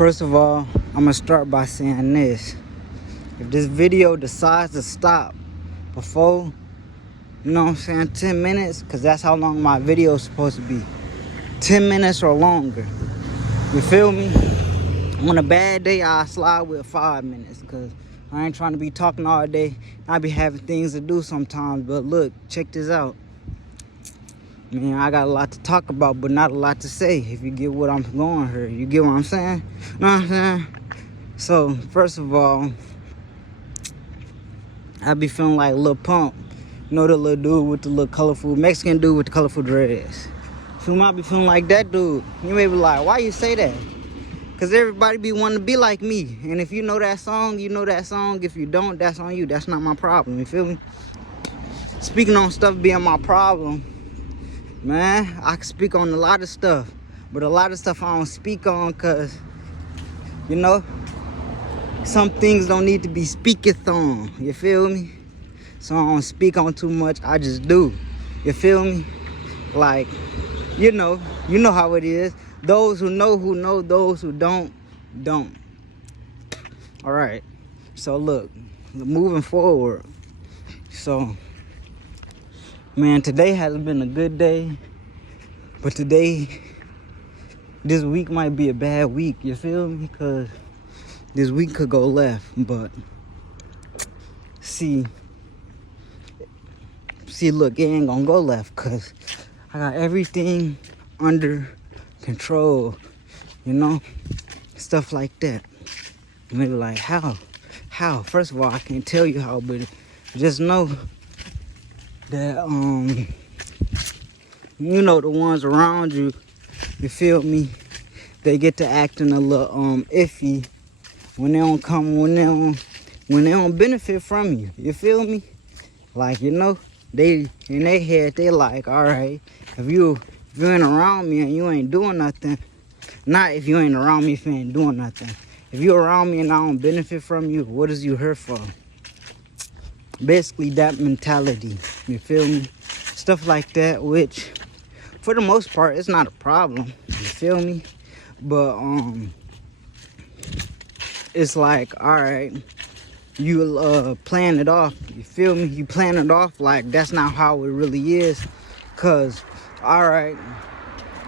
First of all, I'm gonna start by saying this. If this video decides to stop before, 10 minutes, because that's how long my video is supposed to be. 10 minutes or longer. You feel me? On a bad day, I slide with 5 minutes, because I ain't trying to be talking all day. I be having things to do sometimes, but look, check this out. Man, I got a lot to talk about, but not a lot to say, if you get what I'm going here. You get what I'm saying? Know what I'm saying? So, first of all, I be feeling like Lil Pump. You know the little dude with the little colorful, Mexican dude with the colorful dreads. So I be feeling like that dude. You may be like, why you say that? Because everybody be wanting to be like me. And if you know that song, you know that song. If you don't, that's on you. That's not my problem. You feel me? Speaking on stuff being my problem, man, I can speak on a lot of stuff. But a lot of stuff I don't speak on because, some things don't need to be speaketh on. You feel me? So I don't speak on too much. I just do. You feel me? Like, you know how it is. Those who know, those who don't. All right. So look, moving forward. So, man, today hasn't been a good day. But this week might be a bad week. You feel me? Because this week could go left. But, see, look, it ain't gonna go left because I got everything under control, stuff like that. Maybe like, how? First of all, I can't tell you how, but just know that, the ones around you, you feel me, they get to acting a little, iffy when they don't when they don't benefit from you, you feel me? Like, they, in their head, they like, all right, if you ain't around me and you ain't doing nothing, not if you ain't around me if you ain't doing nothing. If you around me and I don't benefit from you, what is you here for? Basically, that mentality, you feel me? Stuff like that, which, for the most part, it's not a problem, you feel me? But, it's like, all right, you plan it off, you feel me? You plan it off like that's not how it really is. Cause, all right,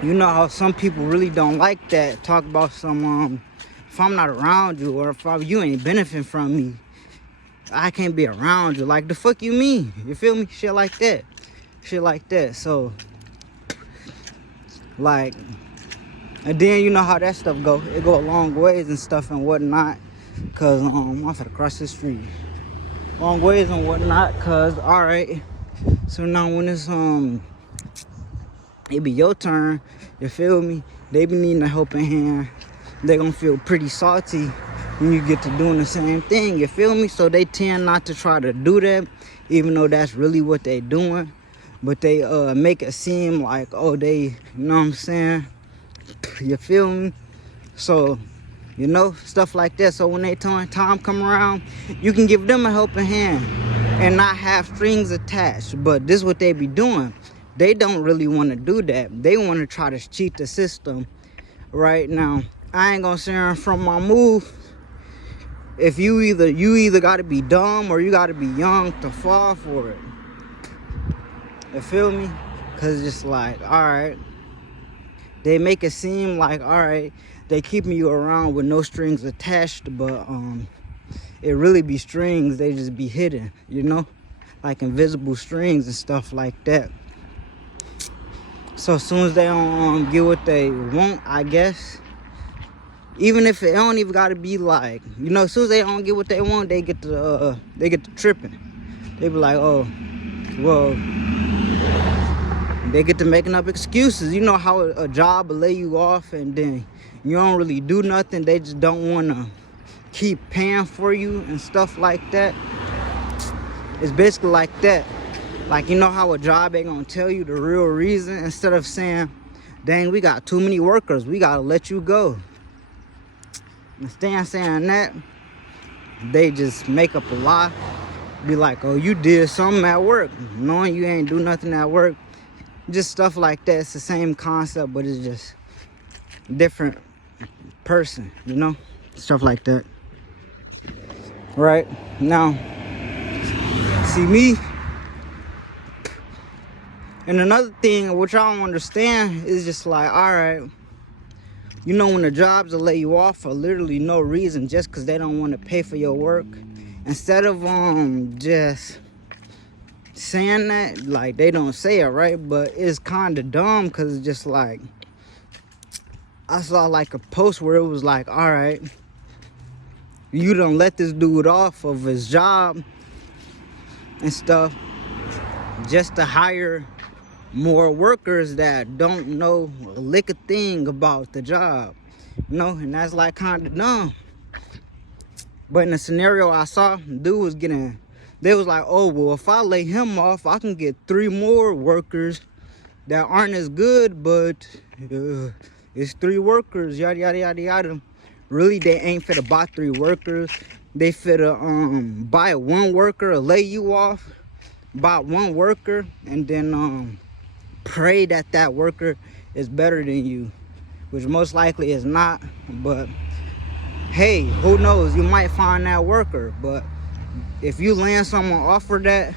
you know how some people really don't like that. Talk about some, if I'm not around you or if you ain't benefiting from me, I can't be around you. Like, the fuck you mean? You feel me? Shit like that. So, like, and then you know how that stuff go. It go a long ways and stuff and whatnot. Cause I'm finna cross the street. Long ways and whatnot. Cause alright. So now when it's it be your turn, you feel me? They be needing a helping hand. They gonna feel pretty salty when you get to doing the same thing, you feel me? So they tend not to try to do that, even though that's really what they doing. But they make it seem like, oh, they, you know what I'm saying? You feel me? So, stuff like that. So when they time come around, you can give them a helping hand and not have strings attached. But this is what they be doing. They don't really want to do that. They want to try to cheat the system. Right now, I ain't gonna say from my move. If you either gotta be dumb or you gotta be young to fall for it. You feel me? Cause it's like, all right, they make it seem like, all right, they keeping you around with no strings attached, but it really be strings. They just be hidden, like invisible strings and stuff like that. So as soon as they don't get what they want, I guess, even if it don't even gotta be like, as soon as they don't get what they want, they get to tripping. They be like, oh, well, they get to making up excuses. You know how a job will lay you off and then you don't really do nothing. They just don't want to keep paying for you and stuff like that. It's basically like that. Like, you know how a job ain't gonna tell you the real reason, instead of saying, dang, we got too many workers, we gotta let you go. Instead of saying that, they just make up a lie. Be like, oh, you did something at work, knowing you ain't do nothing at work. Just stuff like that. It's the same concept, but it's just different person, you know, stuff like that. Right now, see me. And another thing which I don't understand is just like, all right, you know, when the jobs will lay you off for literally no reason, just because they don't want to pay for your work, instead of just saying that, like, they don't say it, right? But it's kind of dumb, because it's just like, I saw like a post where it was like, all right, you done let this dude off of his job and stuff just to hire more workers that don't know a lick of thing about the job, you know, and that's like kind of dumb. But in the scenario I saw, dude was getting, they was like, oh, well, if I lay him off, I can get 3 more workers that aren't as good, but it's 3 workers, yada, yada, yada, yada. Really, they ain't fit to buy 3 workers. They fit to buy 1 worker, lay you off, buy 1 worker, and then pray that that worker is better than you, which most likely is not. But hey, who knows, you might find that worker. But if you land someone offer that,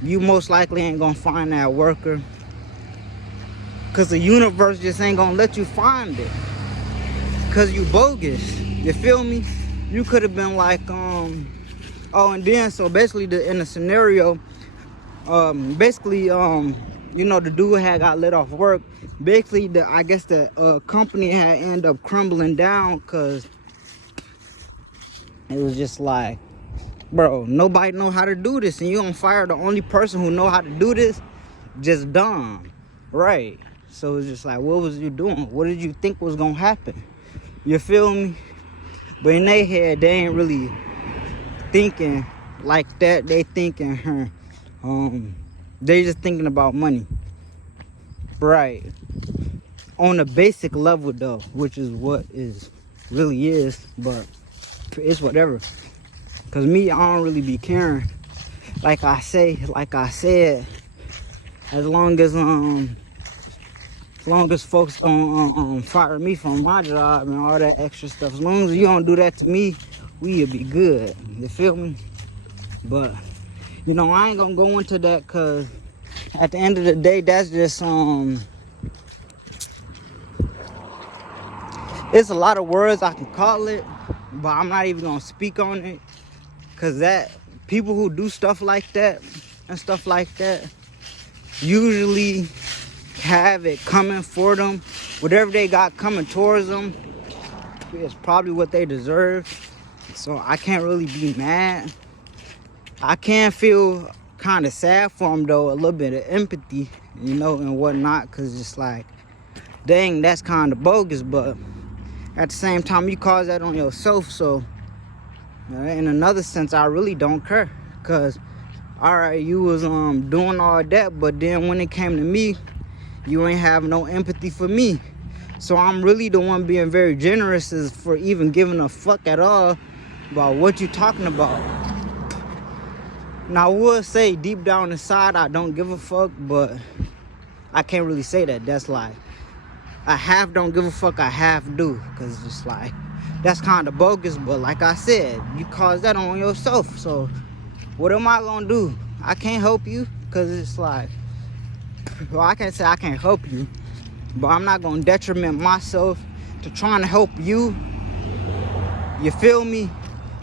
you most likely ain't gonna find that worker, because the universe just ain't gonna let you find it, because you bogus. You feel me? You could have been like oh, and then so basically in the scenario, you know, the dude had got let off work. Basically, I guess the company had ended up crumbling down, because it was just like, bro, nobody know how to do this, and you don't fire the only person who know how to do this. Just dumb, right? So it's just like, what was you doing? What did you think was gonna happen? You feel me? But in their head, they ain't really thinking like that. They thinking, they just thinking about money, right? On a basic level though, which is what is really is, but it's whatever. Cause me, I don't really be caring. Like I said, as long as folks don't fire me from my job and all that extra stuff, as long as you don't do that to me, we'll be good. You feel me? But you know, I ain't gonna go into that, cause at the end of the day, that's just it's a lot of words I can call it, but I'm not even gonna speak on it, cause that people who do stuff like that and stuff like that usually have it coming for them. Whatever they got coming towards them is probably what they deserve. So I can't really be mad. I can feel kind of sad for them though, a little bit of empathy, you know, and whatnot, because it's like, dang, that's kind of bogus. But at the same time, you cause that on yourself. So in another sense, I really don't care, because all right, you was doing all that, but then when it came to me, you ain't have no empathy for me. So I'm really the one being very generous is for even giving a fuck at all about what you talking about. Now I would say deep down inside I don't give a fuck, but I can't really say that. That's like, I half don't give a fuck, I half do, because it's just like, that's kind of bogus. But like I said, you caused that on yourself. So what am I gonna do? I can't help you, because it's like, well, I can't say I can't help you, but I'm not gonna detriment myself to trying to help you. You feel me?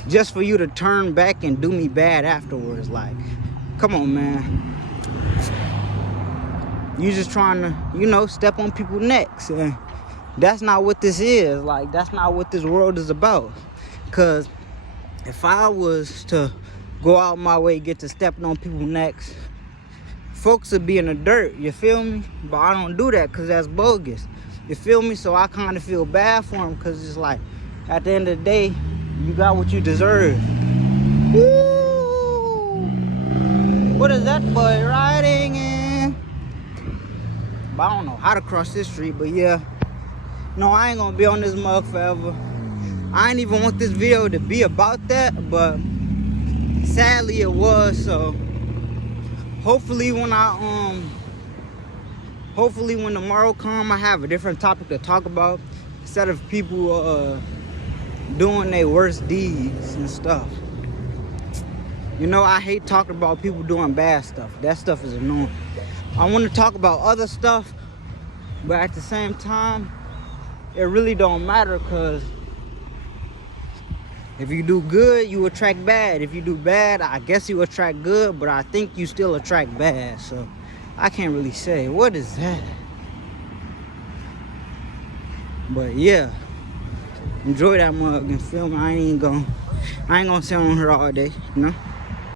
Just for you to turn back and do me bad afterwards. Like, come on, man. You just trying to, you know, step on people's necks, and that's not what this is. Like, that's not what this world is about. Because if I was to go out my way, get to stepping on people's necks, folks would be in the dirt, you feel me? But I don't do that, because that's bogus, you feel me? So I kind of feel bad for them, because it's like, at the end of the day, you got what you deserve. Woo! What is that boy riding in? But I don't know how to cross this street, but yeah. No, I ain't gonna be on this mug forever. I ain't even want this video to be about that, but sadly it was. So hopefully when tomorrow come, I have a different topic to talk about. instead of people doing their worst deeds and stuff. You know, I hate talking about people doing bad stuff. That stuff is annoying. I want to talk about other stuff, but at the same time, it really don't matter, because if you do good, you attract bad. If you do bad, I guess you attract good, but I think you still attract bad. So I can't really say. What is that? But yeah, enjoy that mug and film. I ain't gonna sit on her all day, you know.